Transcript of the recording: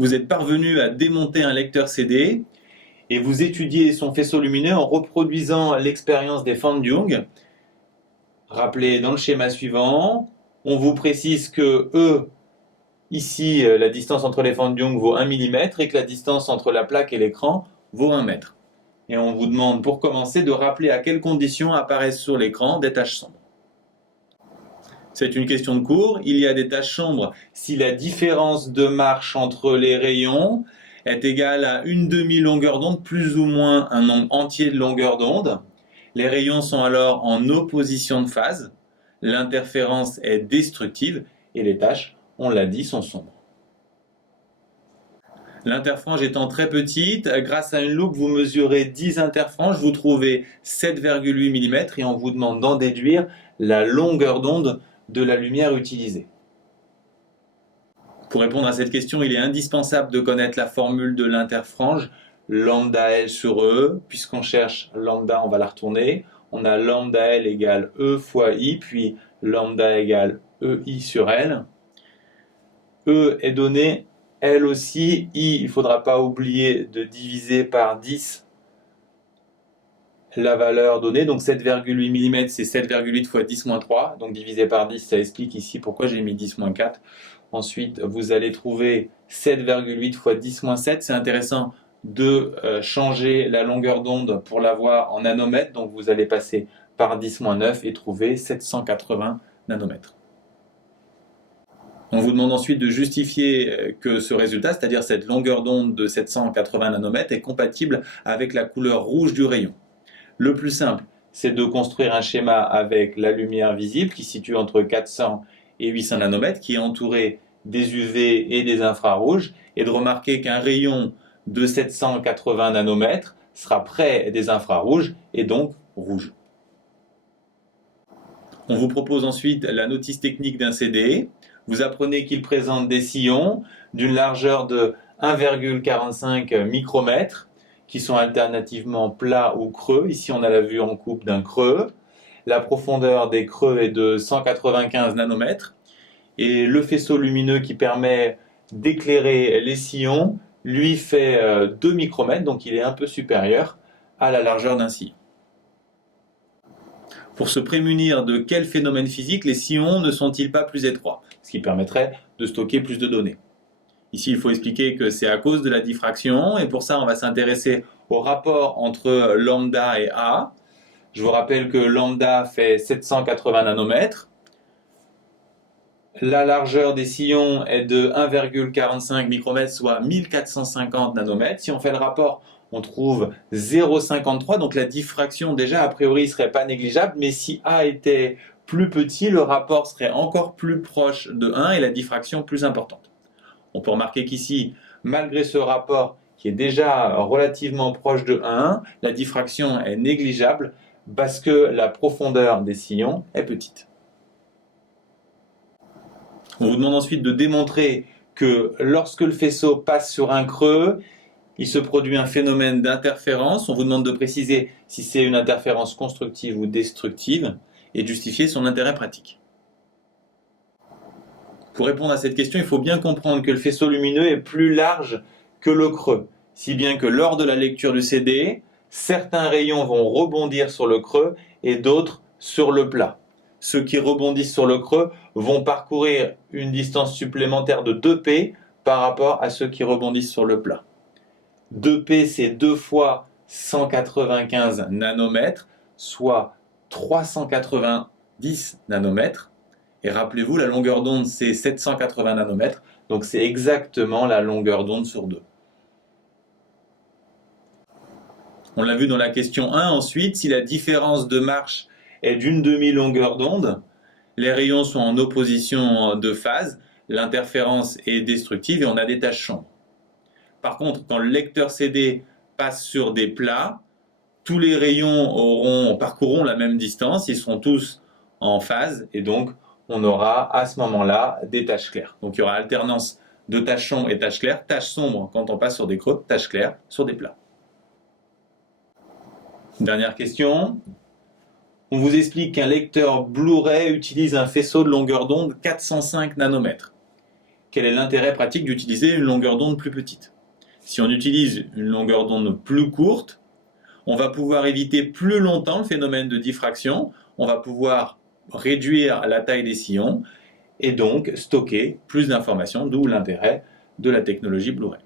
Vous êtes parvenu à démonter un lecteur CD et vous étudiez son faisceau lumineux en reproduisant l'expérience des Fan Dung. Rappelez dans le schéma suivant, on vous précise que ici, la distance entre les Fan Dung vaut 1 mm et que la distance entre la plaque et l'écran vaut 1 mètre. Et on vous demande pour commencer de rappeler à quelles conditions apparaissent sur l'écran des taches sombres. C'est une question de cours. Il y a des taches sombres si la différence de marche entre les rayons est égale à une demi-longueur d'onde plus ou moins un nombre entier de longueurs d'onde. Les rayons sont alors en opposition de phase. L'interférence est destructive et les taches, on l'a dit, sont sombres. L'interfrange étant très petite, grâce à une loupe, vous mesurez 10 interfranges, vous trouvez 7,8 mm et on vous demande d'en déduire la longueur d'onde de la lumière utilisée. Pour répondre à cette question, il est indispensable de connaître la formule de l'interfrange, lambda L sur E. Puisqu'on cherche lambda, on va la retourner. On a lambda L égale E fois I, puis lambda égale EI sur L. E est donné, L aussi. I, il ne faudra pas oublier de diviser par 10 la valeur donnée, donc 7,8 mm, c'est 7,8 fois 10-3, donc divisé par 10, ça explique ici pourquoi j'ai mis 10-4. Ensuite, vous allez trouver 7,8 fois 10-7, c'est intéressant de changer la longueur d'onde pour l'avoir en nanomètres, donc vous allez passer par 10-9 et trouver 780 nanomètres. On vous demande ensuite de justifier que ce résultat, c'est-à-dire cette longueur d'onde de 780 nanomètres, est compatible avec la couleur rouge du rayon. Le plus simple, c'est de construire un schéma avec la lumière visible qui se situe entre 400 et 800 nanomètres, qui est entouré des UV et des infrarouges, et de remarquer qu'un rayon de 780 nanomètres sera près des infrarouges et donc rouge. On vous propose ensuite la notice technique d'un CD. Vous apprenez qu'il présente des sillons d'une largeur de 1,45 micromètres, qui sont alternativement plats ou creux. Ici, on a la vue en coupe d'un creux. La profondeur des creux est de 195 nanomètres. Et le faisceau lumineux qui permet d'éclairer les sillons, lui, fait 2 micromètres, donc il est un peu supérieur à la largeur d'un sillon. Pour se prémunir de quel phénomène physique les sillons ne sont-ils pas plus étroits, ce qui permettrait de stocker plus de données. Ici, il faut expliquer que c'est à cause de la diffraction, et pour ça, on va s'intéresser au rapport entre lambda et A. Je vous rappelle que lambda fait 780 nanomètres. La largeur des sillons est de 1,45 micromètres, soit 1450 nanomètres. Si on fait le rapport, on trouve 0,53, donc la diffraction, déjà, a priori, ne serait pas négligeable, mais si A était plus petit, le rapport serait encore plus proche de 1 et la diffraction plus importante. On peut remarquer qu'ici, malgré ce rapport qui est déjà relativement proche de 1, la diffraction est négligeable parce que la profondeur des sillons est petite. On vous demande ensuite de démontrer que lorsque le faisceau passe sur un creux, il se produit un phénomène d'interférence. On vous demande de préciser si c'est une interférence constructive ou destructive et de justifier son intérêt pratique. Pour répondre à cette question, il faut bien comprendre que le faisceau lumineux est plus large que le creux, si bien que lors de la lecture du CD, certains rayons vont rebondir sur le creux et d'autres sur le plat. Ceux qui rebondissent sur le creux vont parcourir une distance supplémentaire de 2P par rapport à ceux qui rebondissent sur le plat. 2P, c'est 2 fois 195 nanomètres, soit 390 nanomètres. Et rappelez-vous, la longueur d'onde, c'est 780 nanomètres, donc c'est exactement la longueur d'onde sur 2. On l'a vu dans la question 1. Ensuite, si la différence de marche est d'une demi-longueur d'onde, les rayons sont en opposition de phase, l'interférence est destructive et on a des taches sombres. Par contre, quand le lecteur CD passe sur des plats, tous les rayons parcourront la même distance, ils seront tous en phase et donc on aura à ce moment-là des taches claires. Donc il y aura alternance de taches sombres et taches claires, taches sombres quand on passe sur des creux, taches claires sur des plats. Dernière question. On vous explique qu'un lecteur Blu-ray utilise un faisceau de longueur d'onde 405 nanomètres. quel est l'intérêt pratique d'utiliser une longueur d'onde plus petite? Si on utilise une longueur d'onde plus courte, on va pouvoir éviter plus longtemps le phénomène de diffraction, on va pouvoir réduire la taille des sillons et donc stocker plus d'informations, d'où l'intérêt de la technologie Blu-ray.